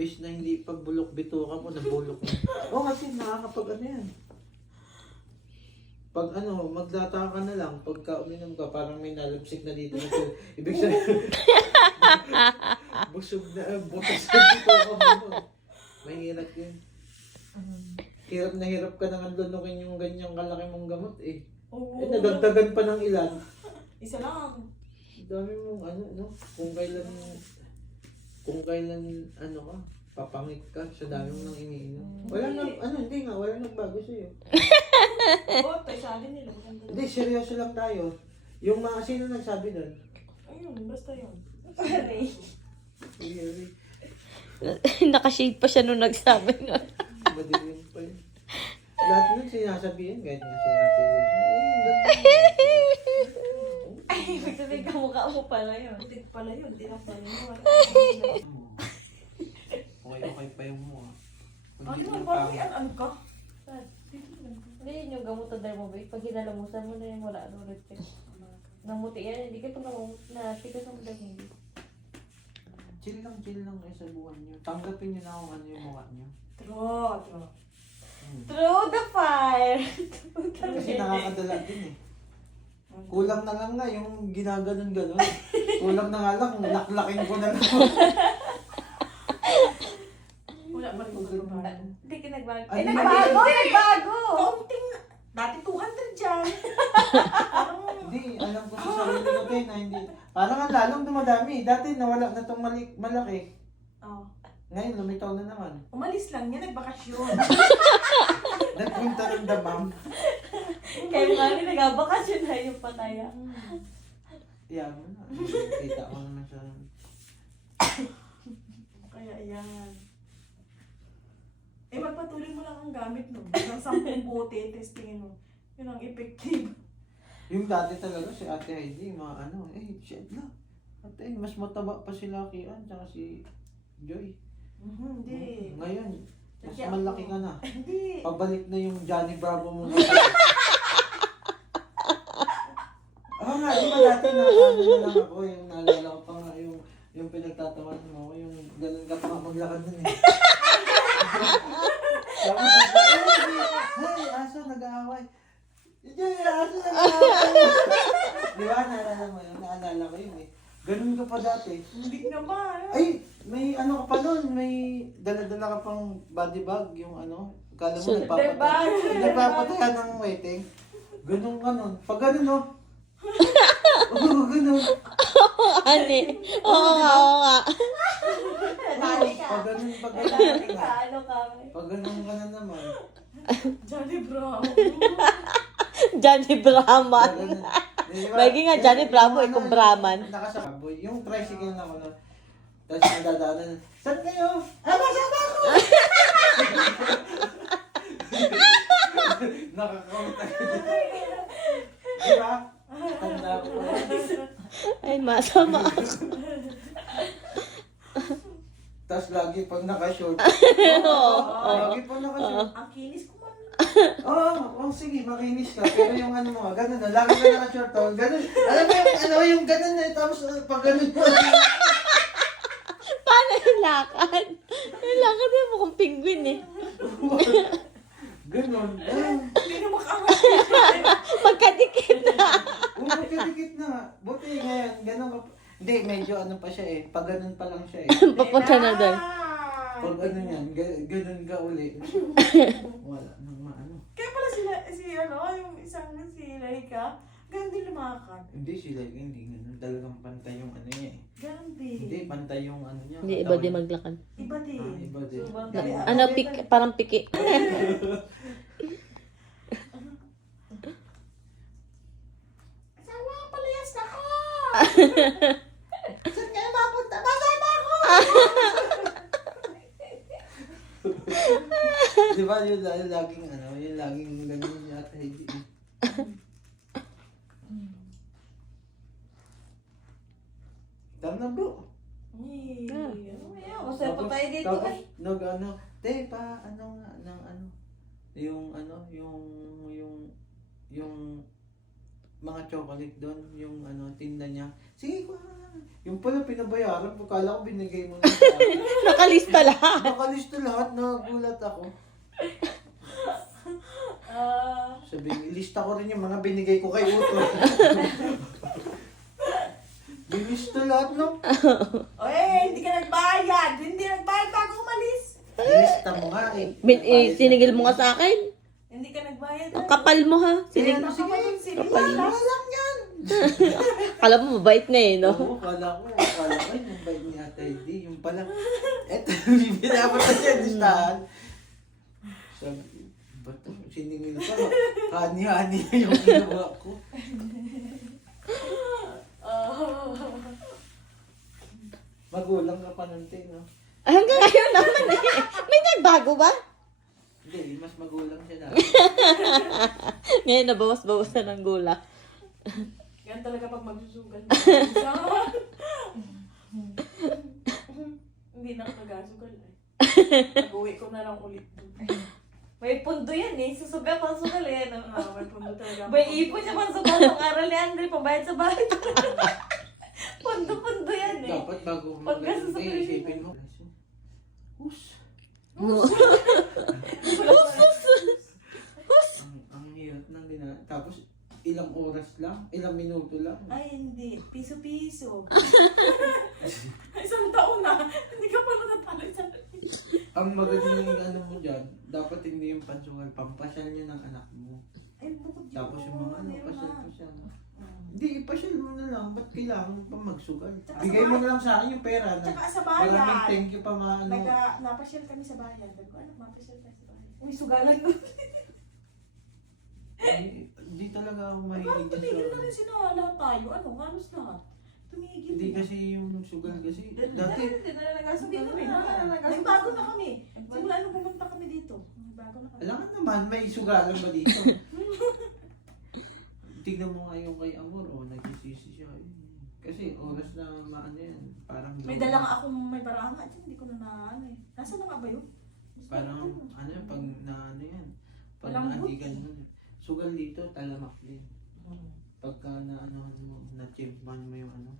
Imbes na hindi pagbulok bituka mo, nabulok mo. Oo, kasi nakakapag ano yan. Pag ano, maglata ka na lang, pagka uminom ka, parang may nalapsik na dito. Ibig sabihin, busog na bituka mo. Mahirap yun. Hirap na hirap ka naman lunukin yung ganyang kalaki mong gamot eh. Oo. Eh, nadagdagan pa ng ilan. Isa lang. Dami mong ano, no? Kung kailan, ano ka, papangit ka, sa dami mo nang iniinom. Wala nang, hindi nga, wala nang bago sa'yo. Oo, tayo sa akin nila. Hindi, seryoso lang tayo. Yung mga, sino nagsabi nun? Ayun, basta yun. Really? Nakashade pa siya nung nagsabi nun. Madilim pa yun. Lahat nun sinasabihin, ganyan sinasabihin. Ay, ibig sabihin kamukha mo pala yun. Butik pala yun, di lang pala yun. Okay pa yung mo ah. Ano, parang may ano ka? Hindi yun yung gamot na dermobate. Pag hinalamusan mo na yung wala ano ulit check. Namuti yan, hindi ka pag na-tigas ang dermobate. Chill lang kayo sa buwan nyo. Tanggapin nyo na kung ano yung mukha nyo. True. Through the fire! Kasi nakakadala din eh. Kulang na lang nga yung ginaganon-ganon. Kulang na nga lang, laklakin ko na lang. Wala pa rin magbabago. Hindi ka nagbago. Ay, Ay, hindi. nagbago! Nagbago! Kaunting, dati 200 dyan. Parang, Hindi, alam ko sa sarili ko din na hindi. Parang ang lalong dumadami. Dati nawala na itong malaki. oh, Ngayon, lumitaw na naman. umalis lang yan, nagbakasyon. Nagpunta ng damam. Kaya nga rin nagabakasyon na yung pataya. Iyan mo na. Kita ko naman siya. Kaya yan. Eh, magpatuloy mo lang ang gamit mo. Hanggang 10 bote, testingin mo. Yun ang effective. Yung dati talaga si Ate Heidi, mga ano, shit na. Ate, mas mataba pa si Lucky Ann, tsaka si Joy. Hindi. Ngayon, mas Kaya malaki ako- ka na. Hindi. Pabalik na yung Johnny Bravo mo. Oo nga, di ba dati na lang ako, yung naalala ko pa nga yung pinagtatawan mo, yung ganun ka pa nga maglakad nun eh. Tapos, hey, aso nag-aaway. Joy, aso nag-aaway. Di ba, naalala mo yun? Naalala ko yun eh. Ganun ka pa dati. Hindi naman. Ay, may ano ka pa nun, may dala-dala ka pang body bag, yung ano, kala mo Shoulder bag. nagpapatayan ng waiting. Ganun ka nun. Pag ganun, no? Oo, ganun. Ani? Oo nga. Dali ka. Pag ganun ka. Ano ka? Pag ganun ka na naman. Johnny Bro. Johnny Brahman. Lagi nga, Johnny Bravo, Yung ikong Brahman. Nakasakaboy. Yung tricycle na ano. Tapos nadadaanan. Saan kayo? Sama ako! Nakakauta ka. Di ba? Tanda ko. Ay, masama ako. Tapos lagi pag naka-short. Lagi pag naka-short. Ang kinis ko man. Oo, sige, makinis ka. Pero yung ano mo, ganun na. Lagi ka naka-short. Ganun. Alam mo yung ganun na. Tapos pag ganun mo. Paano yung lakad? Yung lakad mo mukhang penguin eh. Ganun. Hindi na makaangat. Magkadikit na. Magkadikit na nga. Buti ngayon, ganun ka. Hindi, medyo ano pa siya eh. Pag ganun pa lang siya eh. Papunta na doon. Pag ano yan, ganun ka uli. Wala nang maano. Kaya pala yung isang si Laika, ganun din lumakad. Hindi sila, hindi ganun. Talagang pantay yung ano niya eh. Ganun din. Hindi, pantay yung ano niya. Hindi, iba din maglakad. Iba din. Iba din. Ano, parang piki. Asawa, palayas ako! Saan kayo mapunta? Masama ako! Di ba yung laging ano, yung laging ganun yung Ate Heidi. Dam na bro. Ano yan? Masaya pa tayo dito Tapos, eh. ano, te pa, ano nga, yung ano, yung mga chocolate doon, yung ano, tinda niya. Sige, kuha ka lang. Yung pala pinabayaran, pagkala ko binigay mo na sa akin. Nakalista lahat. Nakalista lahat, nagulat ako. Sabi, ilista ko rin yung mga binigay ko kay Uto. Ilista lahat, no? Oy, hindi ka nagbayad. Hindi nagbayad bago umalis. Ilista mo nga eh. Sinigil mo nga sa akin. Hindi ka nagbayad. Ang kapal mo ha. Sige, Sige, sige. Wala lang yan. Kala mo mabait na eh, no? Oo, kala ko, yung bait ni Ate Heidi, yung pala, eto, yung binabata niya, listahan. Sabi, ba't siningin pa, hani-hani yung ginawa ko. Magulang ka pa nun, Ting, no? Hanggang ngayon naman eh. May nagbago ba? Hindi, mas magulang siya na. Ngayon nabawas-bawas na ng gula. Yan talaga pag magsusugal. Hindi na ako nagasugal eh. Pag-uwi ko na lang ulit. May pundo yan eh. Susugal, pang-sugal eh. May pundo talaga. May ipon siya pang-sugal. Pang-aral ni Andre, pambayad sa bahay. Pundo-pundo yan eh. Dapat bago mo Pagka sa maglagay, isipin mo. Hus. Ang hirap ng tapos ilang oras lang, ilang minuto lang. Ay, hindi. Piso-piso. Isang taon na. Hindi ka pa natatalo isang Ang magandang ano mo dyan, dapat hindi yung pansungal, pampasyal niya ng anak mo. Ay, bukod yun. Tapos yung mga ano, Meron na. pasyal. Hindi, ipasyal mo na lang, ba't kailangan mo pa magsugal? Tsaka Bigay sa mo na lang sa akin yung pera na. Tsaka sa Maraming bayan. thank you pa mga ano. Napasyal kami sa bayan. Sabi ko, ano, mapasyal tayo sa bayan. Uy, sugalan mo. Hindi talaga ako Parang mahilig tumigil na sa rin sila. Lahat tayo. Ano, halos lahat. Tumigil Hindi na. kasi yung sugal kasi. Dati, Dati, hindi na nagasugal kami. Nagbago na kami. Simula nung pumunta kami dito. Nagbago na kami. alam ka naman, may sugalan ba dito? Tignan mo nga yung kay Amor, nagsisisi siya. Kasi oras na maano yan, parang... May dala nga akong may baranga. Hindi ko na ano eh. Nasaan na nga ba yun? Parang ano yan, pag na ano yan, pag Walang naadikan mo. Sugal dito, talamak din. Pagka na ano mo, na-chimpan mo yung ano.